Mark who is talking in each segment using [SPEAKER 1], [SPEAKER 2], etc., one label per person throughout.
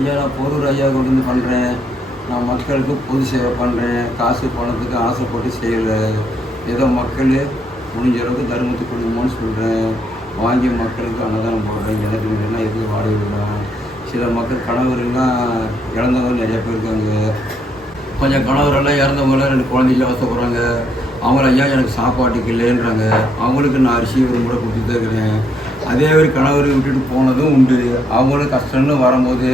[SPEAKER 1] ஐயா நான் போரூர் ஐயா கொண்டு வந்து பண்ணுறேன் நான் மக்களுக்கு பொது சேவை பண்ணுறேன் காசு பணத்துக்கு ஆசைப்பட்டு செய்யலை. ஏதோ மக்கள் முடிஞ்ச அளவுக்கு தர்மத்தை கொடுக்குமோன்னு சொல்கிறேன் வாங்கி மக்களுக்கு அன்னதானம் போடுறேன். எனக்கு இல்லைன்னா எதுவும் வாடகை விடலாம் சில மக்கள் கணவரெல்லாம் இழந்தவங்க நிறையா பேர் இருக்காங்க. கொஞ்சம் கணவரெல்லாம் இறந்தவங்களாம் ரெண்டு குழந்தைங்கள வசப்படுறாங்க அவங்கள ஐயா எனக்கு சாப்பாட்டுக்கு இல்லைன்றாங்க. அவங்களுக்கு நான் அரிசி ஒரு முறை கொடுத்துட்டு இருக்கிறேன். அதே மாதிரி கணவர் விட்டுட்டு போனதும் உண்டு. அவங்களும் கஷ்டம்னு வரும்போது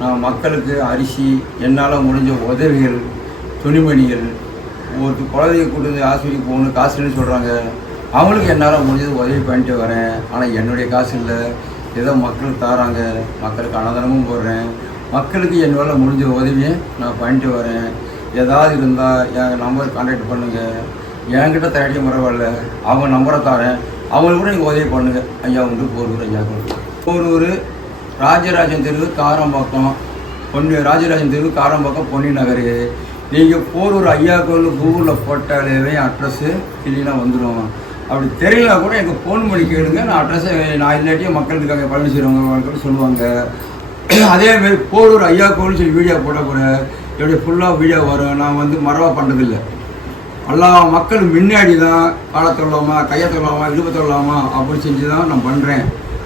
[SPEAKER 1] நான் மக்களுக்கு அரிசி என்னால் முடிஞ்ச உதவிகள் துணிமணிகள் ஒரு குழந்தைய கொண்டு ஆஸ்பத்திரிக்கு போகணும் காசுன்னு சொல்கிறாங்க அவங்களுக்கு என்னால் முடிஞ்சது உதவி பண்ணிட்டு வரேன். ஆனால் என்னுடைய காசு இல்லை. ஏதோ மக்கள் தாராங்க. மக்களுக்கு அன்னதானமும் போடுறேன். மக்களுக்கு என்னால் முடிஞ்ச உதவியை நான் பண்ணிட்டு வரேன். ஏதாவது இருந்தால் என் நம்பர் கான்டாக்ட் பண்ணுங்கள் என்கிட்ட தயாரிக்க பரவாயில்ல. அவங்க நம்பரை தரேன். அவங்களுக்கு கூட நீங்கள் உதவி பண்ணுங்கள் ஐயா உண்டு போரூர் ஐயா கொண்டு போரூர் ராஜராஜன் தெருவு காரம்பாக்கம். பொன்னி ராஜராஜன் தெருவு காரம்பாக்கம் பொன்னி நகர். நீங்கள் போரூர் ஐயா கோயில் கூகுளில் போட்டாலே அட்ரஸ்ஸு கிளீனாக வந்துடும் அப்படி தெரியல கூட எங்கள் ஃபோன் பண்ணி கேளுங்க. நான் அட்ரஸை நான் இல்லாட்டியும் மக்கள் இருக்காங்க பழனி சொல்லுவாங்க. அதே மாதிரி போரூர் ஐயா கோயில் சொல்லி வீடியோ போட கூட என்னுடைய ஃபுல்லாக வீடியோ வரும். நான் வந்து மரவா பண்ணுறதில்ல எல்லா மக்கள் முன்னாடி தான் காலை தொழலாமா கையை தொள்ளாமா இடுப்பு தொழலாமா அப்படி செஞ்சு தான் நான் பண்ணுறேன்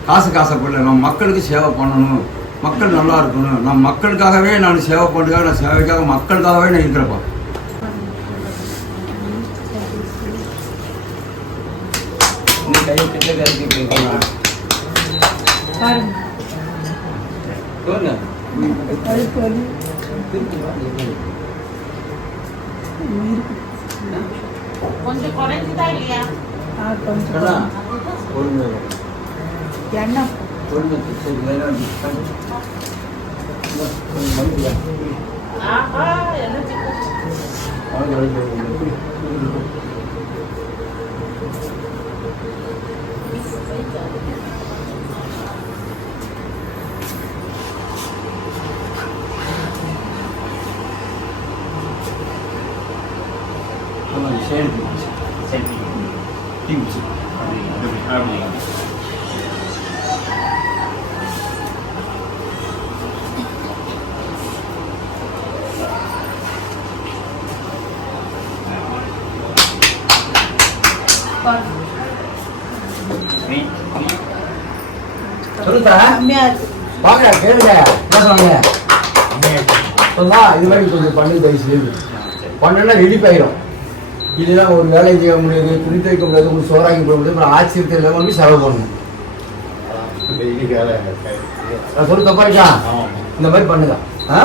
[SPEAKER 1] காசு காசப்படல நான் மக்களுக்கு சேவை பண்ணணும். மக்கள் நல்லா இருக்கணும். நான் மக்களுக்காகவே நான் சேவை பண்ணுறதுக்காக நான் சேவைக்காக மக்களுக்காகவே நான் இருக்கிறப்பா.
[SPEAKER 2] கொஞ்சம் குறைஞ்சுதா இல்லையா?
[SPEAKER 3] கொஞ்சம். எண்ணெய்
[SPEAKER 1] பொறுமை சரி லைனா இரு. கொஞ்சம் மறுபடியும் வா.
[SPEAKER 2] ஆஹா எனர்ஜி
[SPEAKER 1] அவங்க ரெண்டு பேரும் ஆமாம், சரி
[SPEAKER 4] சரி
[SPEAKER 1] டீ குடிச்சு.
[SPEAKER 4] அப்படி
[SPEAKER 3] பாருங்க
[SPEAKER 1] சொல்லுதா
[SPEAKER 3] இருக்கு
[SPEAKER 1] வாங்க கேளுங்க. என்ன சொன்னாங்க? சொன்னா இது மாதிரி கொஞ்சம் பண்ணி செய்து. பண்ணனா வெடிப்பாயிரும் இதெல்லாம் ஒரு வேலை செய்ய முடியாது துணி துவைக்க முடியாது ஒரு சோறாக்கி போட முடியாது அப்புறம் ஆச்சரியத்தில் இல்லாமல் வந்து செலவு பண்ணணும். நான் சொல்லி இந்த மாதிரி பண்ணுங்க. ஆ?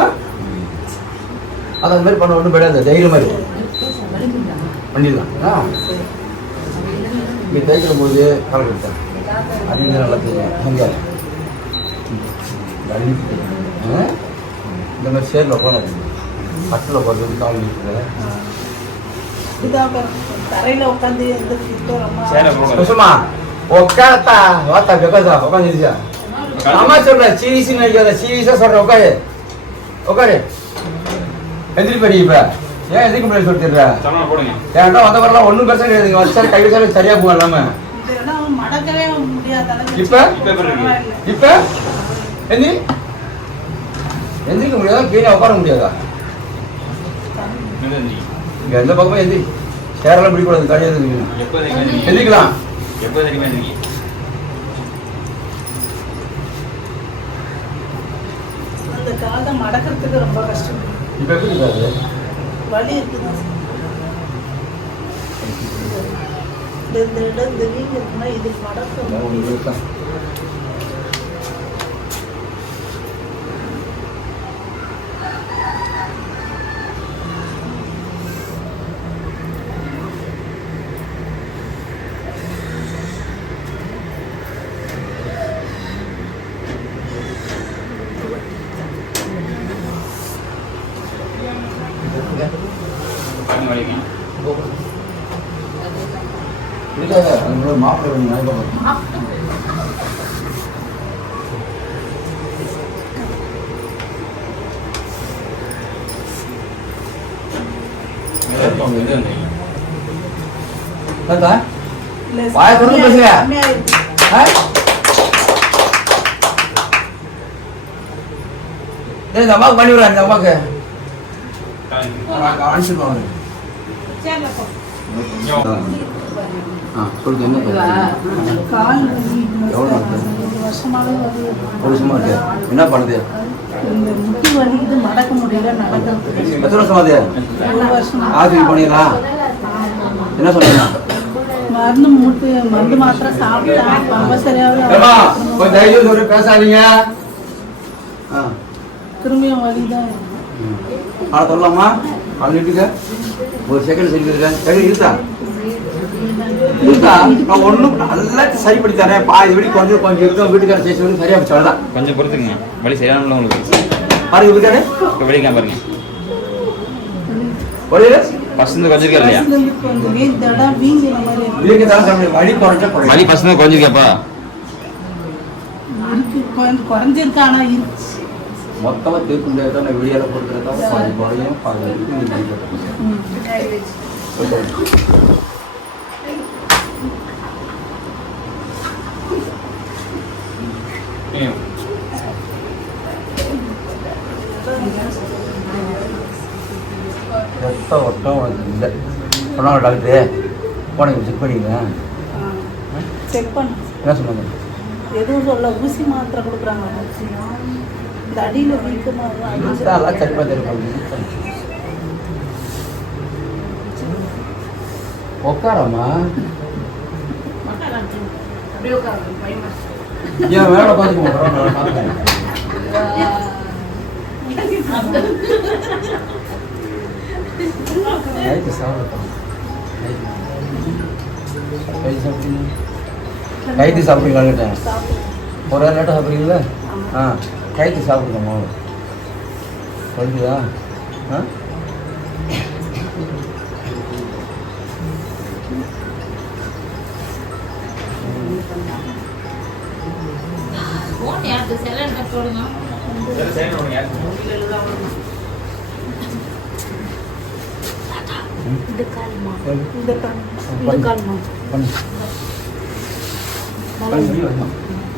[SPEAKER 1] அது அந்த மாதிரி பண்ண ஒன்றும் போயிடாது தைரியம் மாதிரி பண்ணிடலாம். ஆ? இங்கே தைக்கிற போது கலர் எடுத்தேன். அது நல்லா தெரியும். அங்கே ஆ? இந்த மாதிரி சேரில் போனது கட்டில் போகிறது கால் உட்காரத்தா வாத்தா பெக்கதா உட்காந்துருச்சா அம்மா சொல்ற சீரியஸ் நினைக்காத சீரியஸா சொல்ற உட்காரு. உட்காரு. எந்திரி படி இப்ப. ஏன் எந்திரிக்க முடியாது சொல்லிடுற
[SPEAKER 4] சமணம் போடுங்க.
[SPEAKER 1] ஏன்டா வந்த வரலாம் ஒன்றும் பிரச்சனை கிடையாது. வச்சா கை வச்சாலும் சரியா போகும் எல்லாமே. இப்ப?
[SPEAKER 4] இப்ப
[SPEAKER 1] எந்திரி எந்திரிக்க முடியாதா? கீழே உட்கார முடியாதா. இங்க எந்த பக்கமும் எந்திரி சேரெல்லாம் பிடிக்கூடாது. கிடையாது? எந்திரிக்கலாம்.
[SPEAKER 4] எப்போ தெரியுமா எந்திரிக்க?
[SPEAKER 3] அந்த காலை மடக்கிறதுக்கு ரொம்ப கஷ்டம்.
[SPEAKER 1] இப்ப எப்படி இருக்காது?
[SPEAKER 3] வலி இருக்குதான் இந்த இடம் இந்த வீங்க இருக்குன்னா இது மடக்க முடியும்
[SPEAKER 1] மாப்பிள்ளை வேணும் திறந்து பேசுங்க. இந்த அம்மாவுக்கு பண்ணி விடுறேன் இந்த அம்மாவுக்கு அனுப்பிச்சுடுவாங்க
[SPEAKER 2] சேர்ல போ
[SPEAKER 1] ஆ சொல்லுங்க என்ன?
[SPEAKER 3] கால்
[SPEAKER 1] எவ்வளோ?
[SPEAKER 3] ஒரு வருஷமாவே வருது
[SPEAKER 1] ஒரு வருஷமா இருக்கு என்ன பண்ணுது
[SPEAKER 3] முட்டி வலிக்குது முடியல நடக்கிறதுக்கு
[SPEAKER 1] எத்தனை வருஷமா அது என்ன சொன்னீங்க
[SPEAKER 3] மருந்து மூட்டு மருந்து மாத்திரை சாப்பிட்டேன் ரொம்ப சரியாவே
[SPEAKER 1] ஏம்மா கொஞ்சம் தைரியம் சொல்லி பேசாதீங்க
[SPEAKER 3] திரும்பியும் வலிதான்
[SPEAKER 1] ஆளை சொல்லலாமா? ஆள் ஒரு செகண்ட் சரி இருக்கேன் சரி இருக்கா இருக்கா நான் ஒன்றும் நல்லா சரி பண்ணி தரேன் பாதி வெடி கொஞ்சம் கொஞ்சம் இருக்கும். வீட்டுக்கார செய்ய சொல்லி சரியா போச்சு. அவ்வளோதான்
[SPEAKER 4] கொஞ்சம் பொறுத்துக்குங்க. வலி சரியான உங்களுக்கு.
[SPEAKER 1] பாருங்க வீட்டாரு
[SPEAKER 4] இப்போ வெளிக்காம பாருங்க. இருந்து கொஞ்சம் இருக்கா இல்லையா?
[SPEAKER 3] தடா.
[SPEAKER 1] வீட்டுக்கு. வழி குறைஞ்சா
[SPEAKER 4] ஃபர்ஸ்ட் இருந்து கொஞ்சிருக்காப்பா
[SPEAKER 3] குறைஞ்சிருக்கு இருக்கு.
[SPEAKER 1] மொத்தமாக தீர்ப்பு தான் வெளியால கொடுக்குறதா பாதி குறையும் பாதி. ரத்த ஒட்டம் உனக்கு இல்லை. சொன்னாங்க டாக்டரு போனீங்க செக் பண்ணிங்க.
[SPEAKER 3] செக் பண்ணு
[SPEAKER 1] என்ன சொன்னாங்க?
[SPEAKER 3] எதுவும் சொல்ல ஊசி மாத்திரை கொடுக்குறாங்க. இந்த அடியில வீக்கமாக
[SPEAKER 1] செக் பண்ணிருப்பாங்க உட்காரம்மா ஏன் மேலே பார்த்துக்கோங்க நைட்டு சாப்பிடுறோம் கைது சாப்பிடுங்க ஒரு நேரம் லேட்டாக சாப்பிட்றீங்களா ஆ. கைத்து சாப்பிடுங்க மாவு சொல்லுதா? ஆ?
[SPEAKER 2] யாருக்கு போடுங்க? இந்த கால்மா.
[SPEAKER 3] இந்த கால்
[SPEAKER 2] இந்த கால்மா
[SPEAKER 1] வரணும்.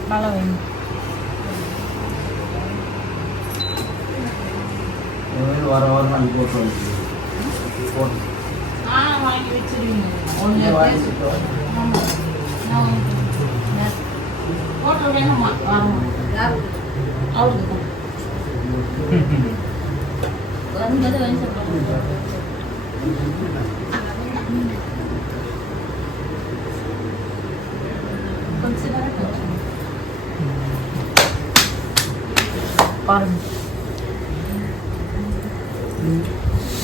[SPEAKER 2] நல்லா வேணும்
[SPEAKER 1] இனிமேல் வர வர நான் போட்டு வந்து போட்டு
[SPEAKER 2] ஆ வாங்கி வச்சிருவீங்க
[SPEAKER 1] ஒன்றே வாங்கிட்டு
[SPEAKER 2] ஆமா. நான் வாங்கி- ஹோட்டல் வேணுமா ஆமா யாரு அவருக்கு தான் வந்தது வாங்கி சாப்பிடுவாங்க கொஞ்சம் நேரம் பாருங்க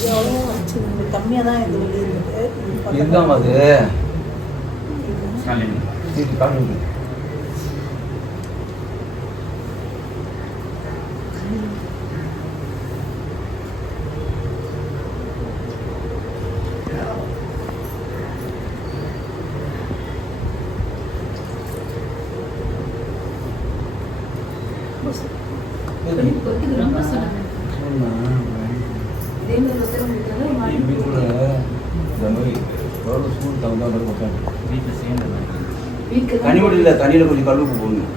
[SPEAKER 3] எவ்வளோ வச்சு கம்மியாக தான் இது வெளியே இருந்தது
[SPEAKER 1] இதுதான் அது
[SPEAKER 4] ஸ்மெல்
[SPEAKER 1] சீட்டு காட்டு
[SPEAKER 2] ரொம்ப சொல்லுங்க
[SPEAKER 4] வீட்டில் சேர்ந்து
[SPEAKER 1] தனி மட்டும் இல்லை தண்ணியில் கொஞ்சம் கல்லுப்பு போடணும்.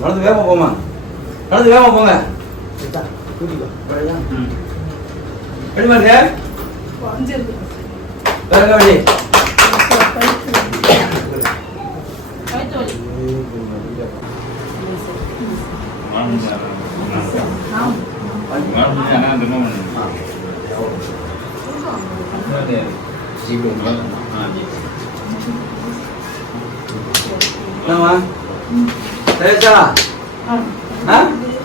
[SPEAKER 1] நடந்து வேகமா போமா நடந்து வேகமா போங்க. வெளியே பாருங்க
[SPEAKER 3] குறைஞ்சிருக்கு
[SPEAKER 1] வேற வழி
[SPEAKER 2] வயிற்று வலி
[SPEAKER 4] மழை முடிஞ்சா மழை முடிஞ்சா என்ன திரும்ப பண்ணணும் ஜிபே ஆ
[SPEAKER 1] என்னம்மா?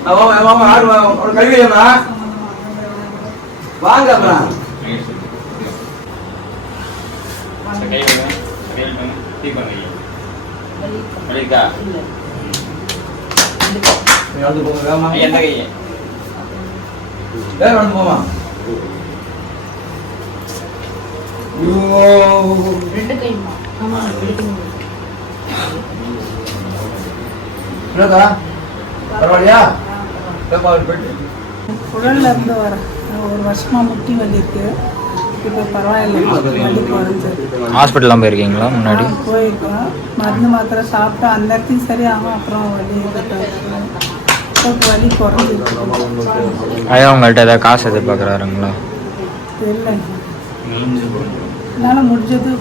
[SPEAKER 1] அவன் அவன் ஆடு ஒரு கழுவியம்மா வாங்க அப்புறம் நடந்து போங்க வேகமா
[SPEAKER 4] எந்த கை
[SPEAKER 1] வேக நடந்து போமா ஐயோ.
[SPEAKER 2] ரெண்டு கைமா ஆமா ரெண்டு கை
[SPEAKER 1] என்னக்கா பரவாயில்லையா?
[SPEAKER 3] குழல்ல இருந்து வரேன் ஒரு வருஷமாக முட்டி வலி இருக்கு இப்போ பரவாயில்ல
[SPEAKER 4] ஹாஸ்பிட்டல்லாம் போயிருக்கீங்களா முன்னாடி?
[SPEAKER 3] போயிருக்கோம். மருந்து மாத்திரை சாப்பிட்டா அந்த இடத்துக்கு சரியாகும் அப்புறம் வலி வலி குறைஞ்சிருக்கு.
[SPEAKER 4] ஐயா உங்கள்கிட்ட ஏதாவது காசு எதிர்பார்க்குறாருங்களா?
[SPEAKER 3] தெரியல. என்னால் முடிஞ்சது